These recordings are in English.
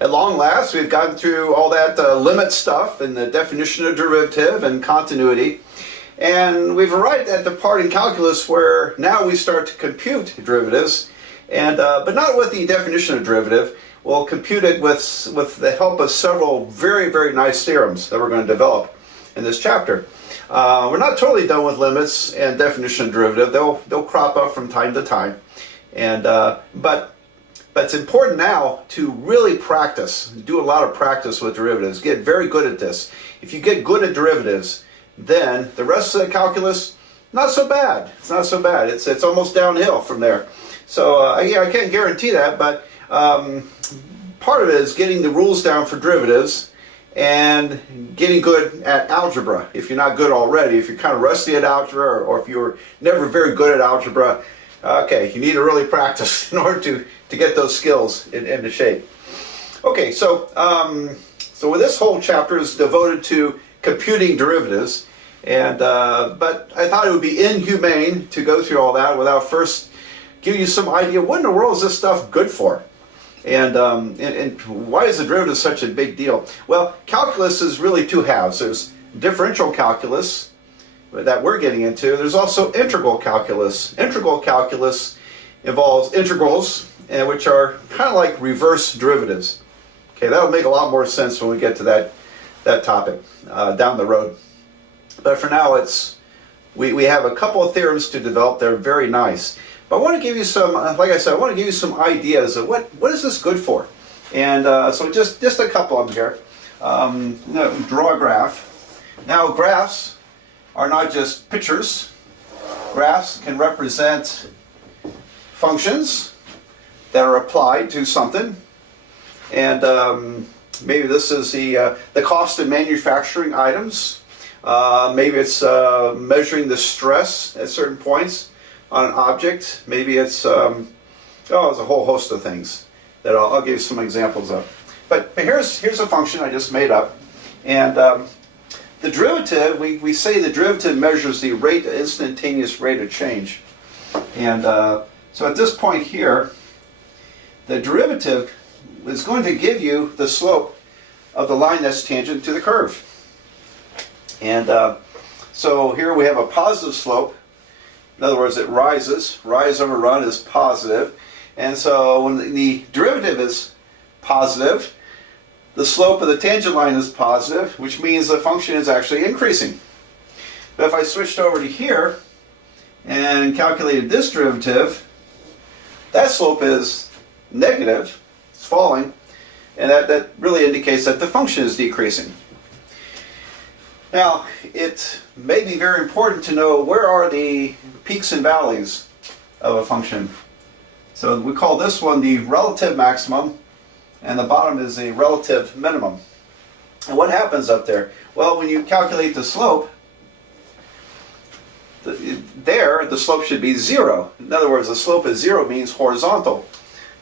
at long last, we've gotten through all that limit stuff and the definition of derivative and continuity. And we've arrived at the part in calculus where now we start to compute derivatives, and but not with the definition of derivative. We'll compute it with the help of several very, very nice theorems that we're going to develop in this chapter. We're not totally done with limits and definition of derivative. They'll crop up from time to time, and but it's important now to really practice, do a lot of practice with derivatives. Get very good at this. If you get good at derivatives, then the rest of the calculus, not so bad. It's not so bad. It's almost downhill from there. So yeah, I can't guarantee that, but part of it is getting the rules down for derivatives and getting good at algebra. If you're not good already, if you're kind of rusty at algebra, or if you're never very good at algebra, okay, you need to really practice in order to get those skills into shape. Okay, so so this whole chapter is devoted to computing derivatives, and but I thought it would be inhumane to go through all that without first giving you some idea what in the world is this stuff good for, and why is the derivative such a big deal? Well, calculus is really two halves. There's differential calculus that we're getting into. There's also integral calculus. Integral calculus involves integrals, which are kind of like reverse derivatives. Okay, that'll make a lot more sense when we get to that topic down the road. But for now, we have a couple of theorems to develop. They're very nice. But I want to give you some, like I said, I want to give you some ideas of what is this good for. And so just a couple of them here. Draw a graph. Now, graphs are not just pictures. Graphs can represent functions that are applied to something. And maybe this is the cost of manufacturing items. Maybe it's measuring the stress at certain points on an object. Maybe it's there's a whole host of things that I'll give you some examples of. But here's a function I just made up, and the derivative, we say the derivative measures the instantaneous rate of change. And so at this point here, the derivative is going to give you the slope of the line that's tangent to the curve. And so here we have a positive slope. In other words, it rises. Rise over run is positive. And so when the derivative is positive, the slope of the tangent line is positive, which means the function is actually increasing. But if I switched over to here and calculated this derivative, that slope is negative, it's falling, and that really indicates that the function is decreasing. Now, it may be very important to know where are the peaks and valleys of a function. So we call this one the relative maximum, and the bottom is the relative minimum. And what happens up there? Well, when you calculate the slope, the slope should be 0. In other words, the slope is 0 means horizontal.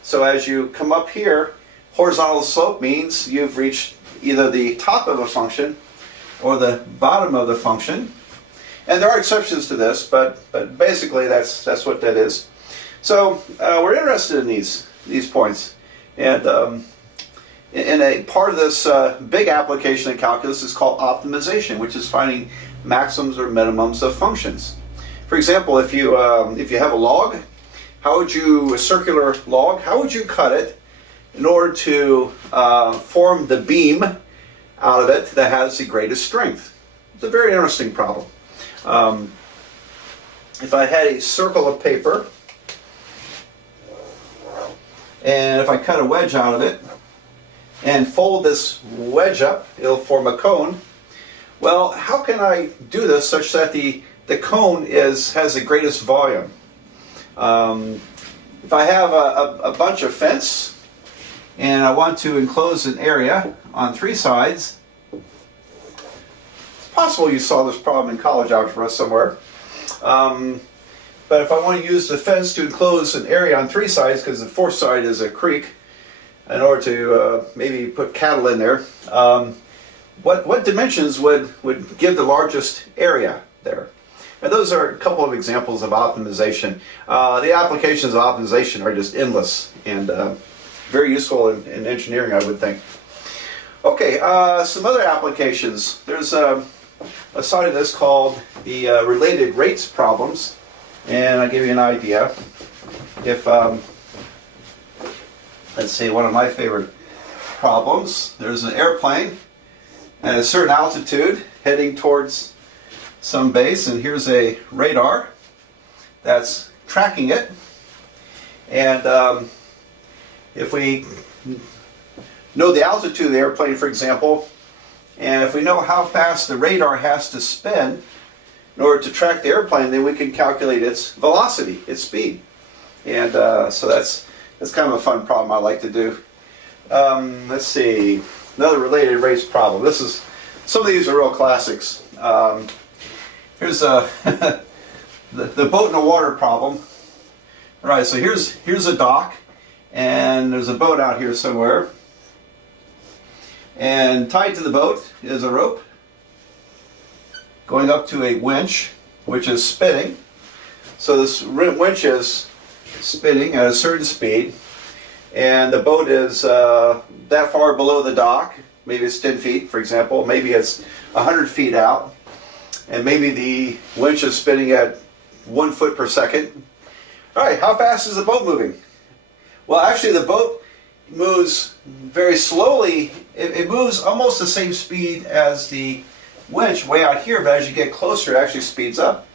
So as you come up here, horizontal slope means you've reached either the top of a function or the bottom of the function. And there are exceptions to this, but basically that's what that is. So we're interested in these points. And in a part of this big application in calculus is called optimization, which is finding maximums or minimums of functions. For example, if you have a log, a circular log, how would you cut it in order to form the beam out of it that has the greatest strength? It's a very interesting problem. If I had a circle of paper, and if I cut a wedge out of it and fold this wedge up, it'll form a cone. Well, how can I do this such that the cone has the greatest volume? If I have a bunch of fence and I want to enclose an area on 3 sides, it's possible you saw this problem in college algebra somewhere. But if I want to use the fence to enclose an area on 3 sides, because the 4th side is a creek, in order to maybe put cattle in there, what dimensions would give the largest area there? And those are a couple of examples of optimization. The applications of optimization are just endless, and very useful in engineering, I would think. Okay, some other applications. There's a side of this called the related rates problems, and I'll give you an idea. If, let's see, one of my favorite problems, there's an airplane at a certain altitude heading towards some base, and here's a radar that's tracking it. And if we know the altitude of the airplane, for example, and if we know how fast the radar has to spin in order to track the airplane, then we can calculate its velocity, its speed. And so that's kind of a fun problem I like to do. Let's see, another related rates problem. Some of these are real classics. Here's the boat in the water problem. All right, so here's a dock, and there's a boat out here somewhere. And tied to the boat is a rope going up to a winch, which is spinning. So this winch is spinning at a certain speed, and the boat is that far below the dock. Maybe it's 10 feet, for example. Maybe it's 100 feet out, and maybe the winch is spinning at 1 foot per second. All right, how fast is the boat moving? Well, actually, the boat moves very slowly. It moves almost the same speed as the winch way out here, but as you get closer, it actually speeds up.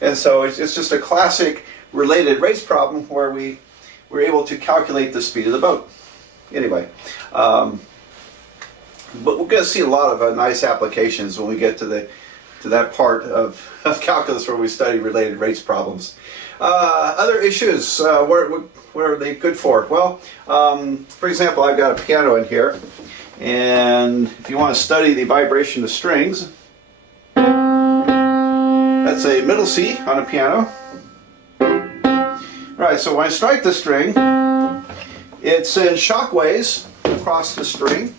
And so it's just a classic related rates problem where we're able to calculate the speed of the boat. Anyway, but we're going to see a lot of nice applications when we get to that part of calculus where we study related rates problems. Other issues, what are they good for? Well, for example, I've got a piano in here, and if you want to study the vibration of strings, that's a middle C on a piano. Right, so when I strike the string, it sends shock waves across the string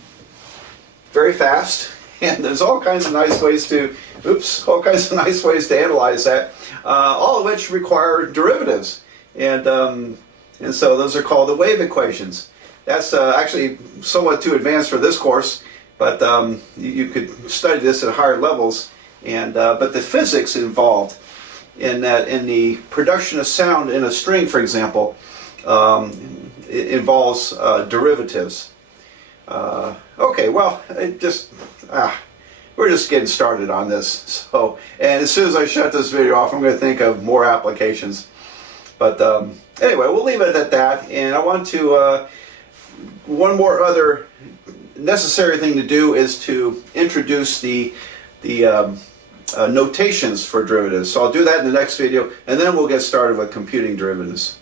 very fast, and there's all kinds of nice ways to analyze that, all of which require derivatives, and so those are called the wave equations. That's actually somewhat too advanced for this course, but you could study this at higher levels. And but the physics involved in the production of sound in a string, for example, it involves derivatives. Okay, well, we're just getting started on this. So, and as soon as I shut this video off, I'm going to think of more applications. But anyway, we'll leave it at that. And I want to one more other necessary thing to do is to introduce the notations for derivatives. So I'll do that in the next video, and then we'll get started with computing derivatives.